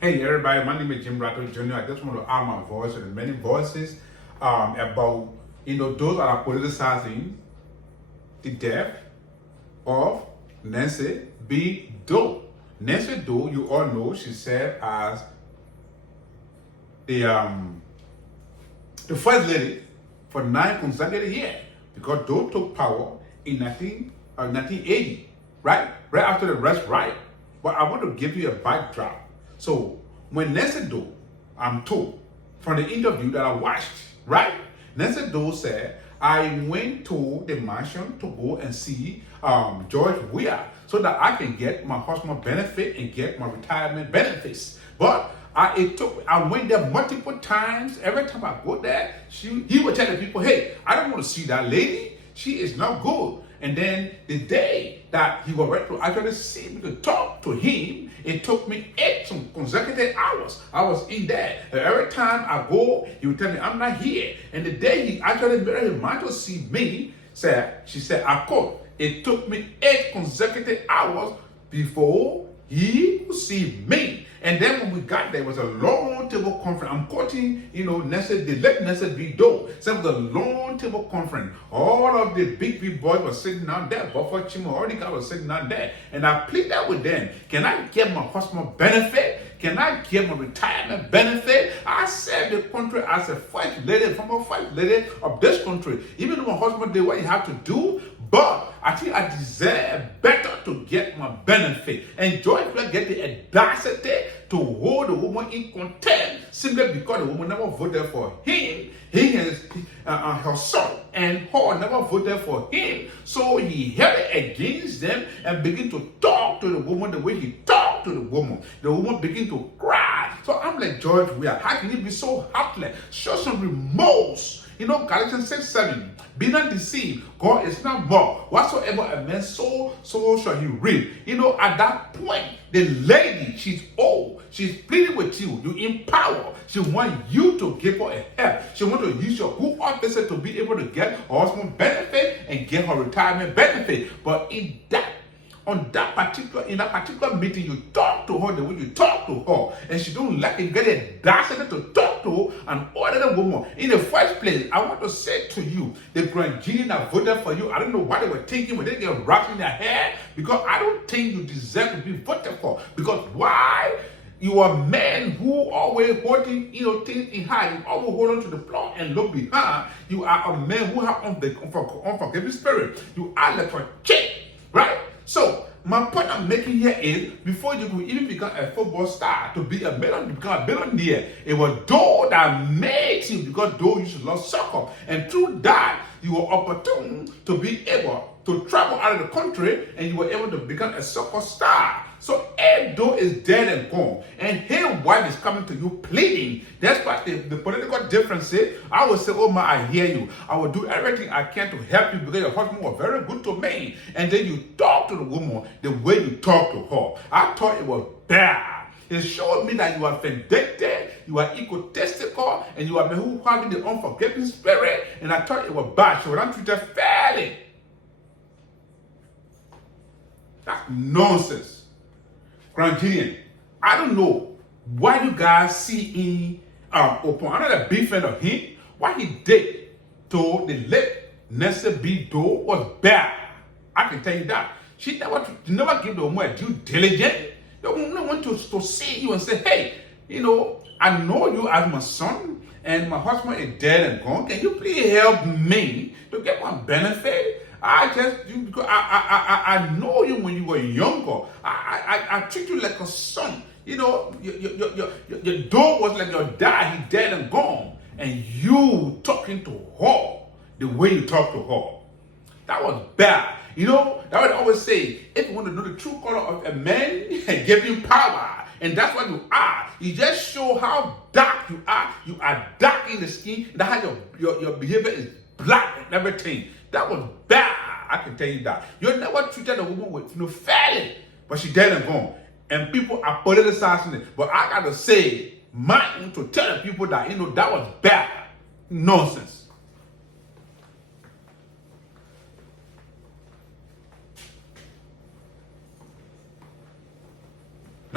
Hey everybody, my name is Jim Ratto Jr. I just want to add my voice to the many voices about those that are politicizing the death of Nancy B Doe. Nancy Doe, you all know, she served as the first lady for 9 consecutive years because Doe took power in 1980, right? Right after the Rest Riot. But I want to give you a backdrop. So when Nancy Doe, I'm told from the interview that I watched, right? Nancy Doe said, I went to the mansion to go and see George Weah so that I can get my husband benefit and get my retirement benefits. But I went there multiple times. Every time I go there, he would tell the people, hey, I don't want to see that lady. She is not good. And then the day that he was ready to actually see me to talk to him, it took me 8 consecutive hours. I was in there. And every time I go, he would tell me, I'm not here. And the day he actually made his mind to see me, she said, I quote, it took me 8 consecutive hours before he would see me. And then when we got there, it was a long table conference. I'm quoting, the late Nancy B Doe. So it was a long table conference. All of the big boys were sitting down there. Buffer Chimo, all the guys were sitting down there. And I pleaded with them, can I get my husband benefit? Can I get my retirement benefit? I served the country as a first lady, former first lady of this country. Even though my husband did what he had to do, but I think I deserve better to get my benefit. And George Floyd get the audacity to hold the woman in contempt simply because the woman never voted for him. Her son and her never voted for him. So he held it against them and began to talk to the woman the way he talked to the woman. The woman began to cry. So I'm like, George Weah, how can you be so heartless? Show some remorse. Galatians 6:7, be not deceived. God is not mocked. Whatsoever a man sow, so shall he reap. At that point, the lady, she's old. She's pleading with you. You empower. She wants you to give her a help. She wants to use your good officer to be able to get her husband benefit and get her retirement benefit. But in that particular meeting, you talk to her the way you talk to her, and she don't like it, get the audacity to talk to an ordinary woman. In the first place, I want to say to you, the grand jury that voted for you, I don't know what they were thinking when they get wrapped in their hair, because I don't think you deserve to be voted for. Because why? You are men who always holding things in high. You always hold on to the plot and look behind. You are a man who have unforgiving spirit. You are like a chick, right? So my point I'm making here is, before you could even become a football star, to be become a billionaire, it was Doe that made you, because Doe used to love soccer, and through that you were opportune to be able to travel out of the country, and you were able to become a soccer star. So if Doe is dead and gone, and his wife is coming to you pleading, that's what the political difference is. I will say, oh my, I hear you. I will do everything I can to help you because your husband was very good to me. And then you talk to the woman the way you talk to her. I thought it was bad. It showed me that you are vindictive, you are egotistical, and you are men who having the unforgiving spirit. And I thought it was bad. So when I'm treated fairly, that's nonsense. Nigerian, I don't know why you guys see him open. I'm not a big fan of him. What he did to the late Nancy B Doe was bad. I can tell you that. She never gave the woman a due diligence. The woman went to see you and say, hey, I know you as my son, and my husband is dead and gone. Can you please help me to get my benefit? Because I know you when you were younger. I treat you like a son. Your dog was like your dad. He dead and gone. And you talking to her the way you talk to her. That was bad. That would always say, if you want to know the true color of a man, give him power. And that's what you are. You just show how dark you are. You are dark in the skin. That's how your behavior is black and everything. That was bad. I can tell you that. You never treated a woman with fairly, but she dead and gone. And people are politicizing it. But I gotta say, mine to tell the people that that was bad. Nonsense.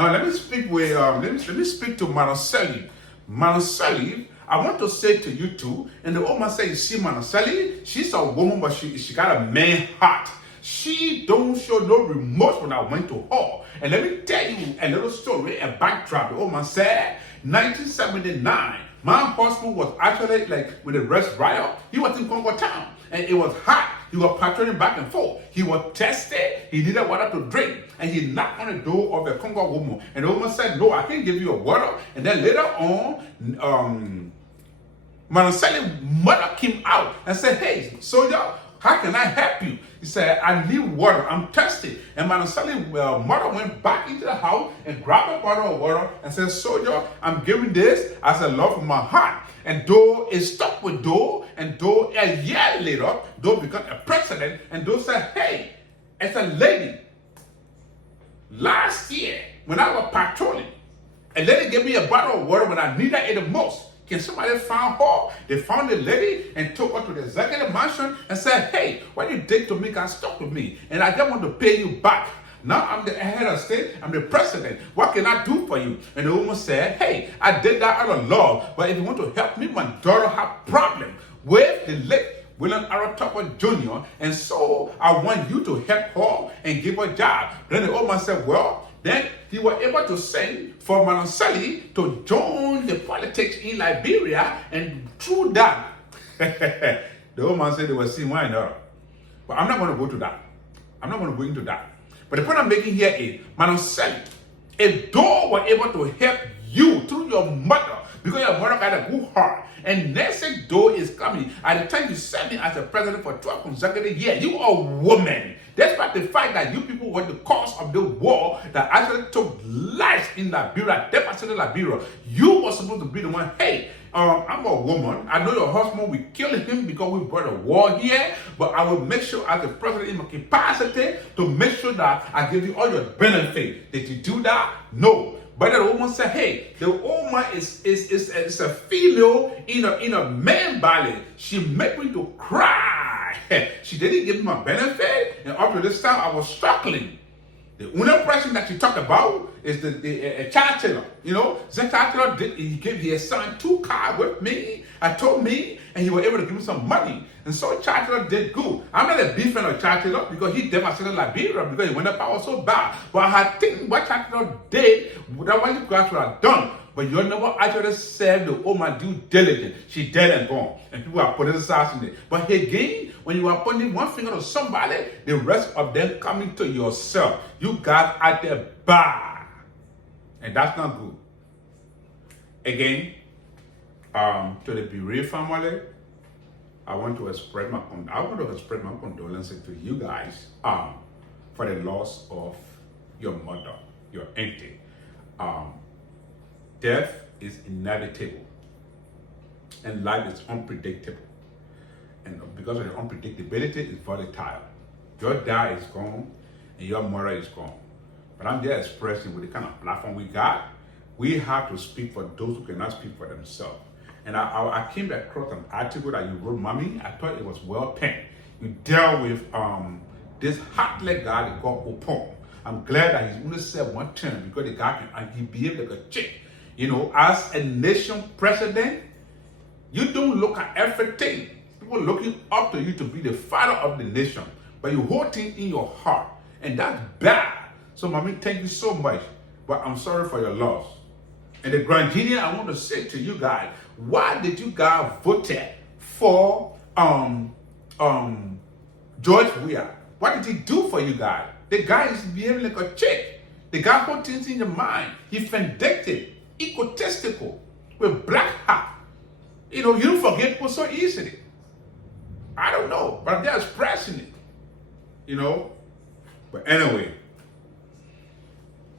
Now let me speak with let me speak to Madam Sirleaf. Madam Sirleaf, I want to say to you too, and the old man said, you see, Madam Sirleaf, she's a woman, but she got a man heart. She don't show no remorse when I went to her. And let me tell you a little story, a backdrop. The old man said, 1979, my husband was actually like with the rest riot. He was in Congo town, and it was hot. He was patrolling back and forth. He was tested. He needed water to drink. And he knocked on the door of a Congo woman. And the woman said, no, I can't give you a water. And then later on, Madam Sirleaf's mother came out and said, hey, soldier, how can I help you? He said, I need water. I'm thirsty. And Madam Sirleaf's mother went back into the house and grabbed a bottle of water and said, soldier, I'm giving this as a love from my heart. And Doe is stuck with Doe, and Doe a year later, Doe became a president, and Doe said, hey, as a lady, last year, when I was patrolling, a lady gave me a bottle of water when I needed it the most. Can somebody find her? They found the lady and took her to the executive mansion and said, hey, what you did to me got stuck with me, and I just want to pay you back. Now I'm the head of state, I'm the president. What can I do for you? And the woman said, hey, I did that out of love, but if you want to help me, my daughter have problem with the late William Arotapa Jr., and so I want you to help her and give her a job. Then the old man said, well, then he was able to send for Madam Sirleaf to join the politics in Liberia, and through that, the old man said they were seeing one another. But I'm not going to go to that. I'm not going to go into that. But the point I'm making here is, Madam Sirleaf, if Doe were able to help you through your mother, because your mother got a good heart, and next thing Doe is coming, at the time you served me as a president for 12 consecutive years, you are a woman. Despite the fact that you people were the cause of the war that actually took lives in Liberia, devastated Liberia, you were supposed to be the one, hey, I'm a woman. I know your husband, we killed him because we brought a war here, but I will make sure as the president in my capacity to make sure that I give you all your benefit. Did you do that? No. But the woman said, hey, the woman is a female in a man body. She made me to cry. She didn't give me my benefit, and up to this time I was struggling. The only person that she talked about is the child tailor. You know, the child tailor he gave his son 2 cars with me. I told me, and he was able to give me some money. And so child tailor did good. I'm not a big fan of child tailor because he devastated Liberia because he went up power so bad. But I think what child tailor did, that what you guys would have done. But you never actually served the woman due diligence. She dead and gone. And people are politicizing it. But again, when you are pointing one finger to somebody, the rest of them coming to yourself. You guys at the bar. And that's not good. Again, to the bereaved family, I want to express my condolences to you guys for the loss of your mother, your auntie. Death is inevitable, and life is unpredictable. And because of the unpredictability, it's volatile. Your dad is gone, and your mother is gone. But I'm just expressing with the kind of platform we got, we have to speak for those who cannot speak for themselves. And I came across an article that you wrote, Mommy. I thought it was well penned. You dealt with this heartless guy they call Opon. I'm glad that he's only said one term because the guy he behaved like a chick. You know, as a nation president, you don't look at everything. People looking up to you to be the father of the nation, but you hold things in your heart, and that's bad. So, Mommy, thank you so much, but I'm sorry for your loss. And the Grand Genius, I want to say to you guys, why did you guys vote for George WEAH? What did he do for you guys? The guy is behaving like a chick. The guy put things in your mind. He's vindictive, egotistical, with black heart. You know, you don't forget people so easily. I don't know, but they're expressing it. You know? But anyway,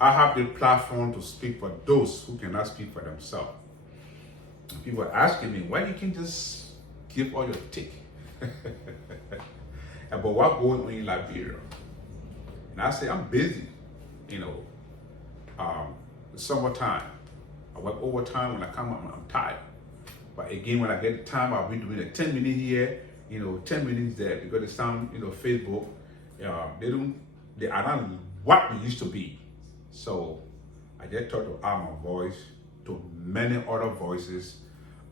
I have the platform to speak for those who cannot speak for themselves. People are asking me, why you can't just give all your take about what's going on in Liberia? And I say, I'm busy. You know, the summertime. I work overtime. When I come home, I'm tired. But again, when I get the time, I'll be doing a 10 minutes here, you know, 10 minutes there, because it's some, you know, Facebook, they are not what we used to be. So I just thought to add my voice to many other voices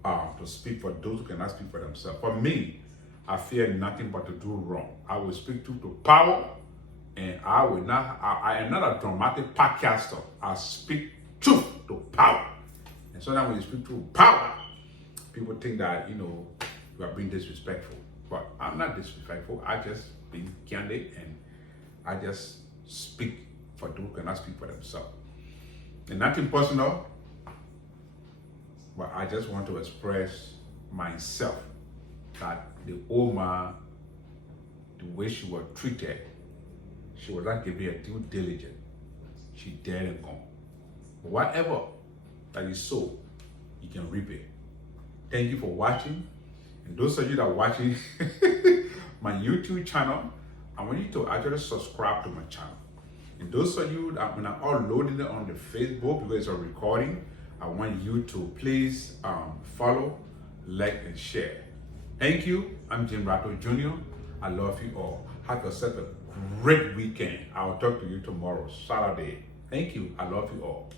to speak for those who cannot speak for themselves. For me, I fear nothing but to do wrong. I will speak truth to power, and I will not. I am not a dramatic podcaster. I speak truth to power. And sometimes when you speak truth to power, people think that you are being disrespectful. But I'm not disrespectful. I just being candid, and I just speak for those who cannot speak for themselves. And nothing personal, but I just want to express myself that the old man, the way she was treated, she was not given a due diligence. She dead and gone. Whatever that you sow, you can reap it. Thank you for watching. And those of you that are watching my YouTube channel, I want you to actually subscribe to my channel. And those of you that when I'm uploading it on the Facebook because it's a recording, I want you to please follow, like, and share. Thank you. I'm Jim Ratto Jr. I love you all. Have yourself a great weekend. I'll talk to you tomorrow, Saturday. Thank you. I love you all.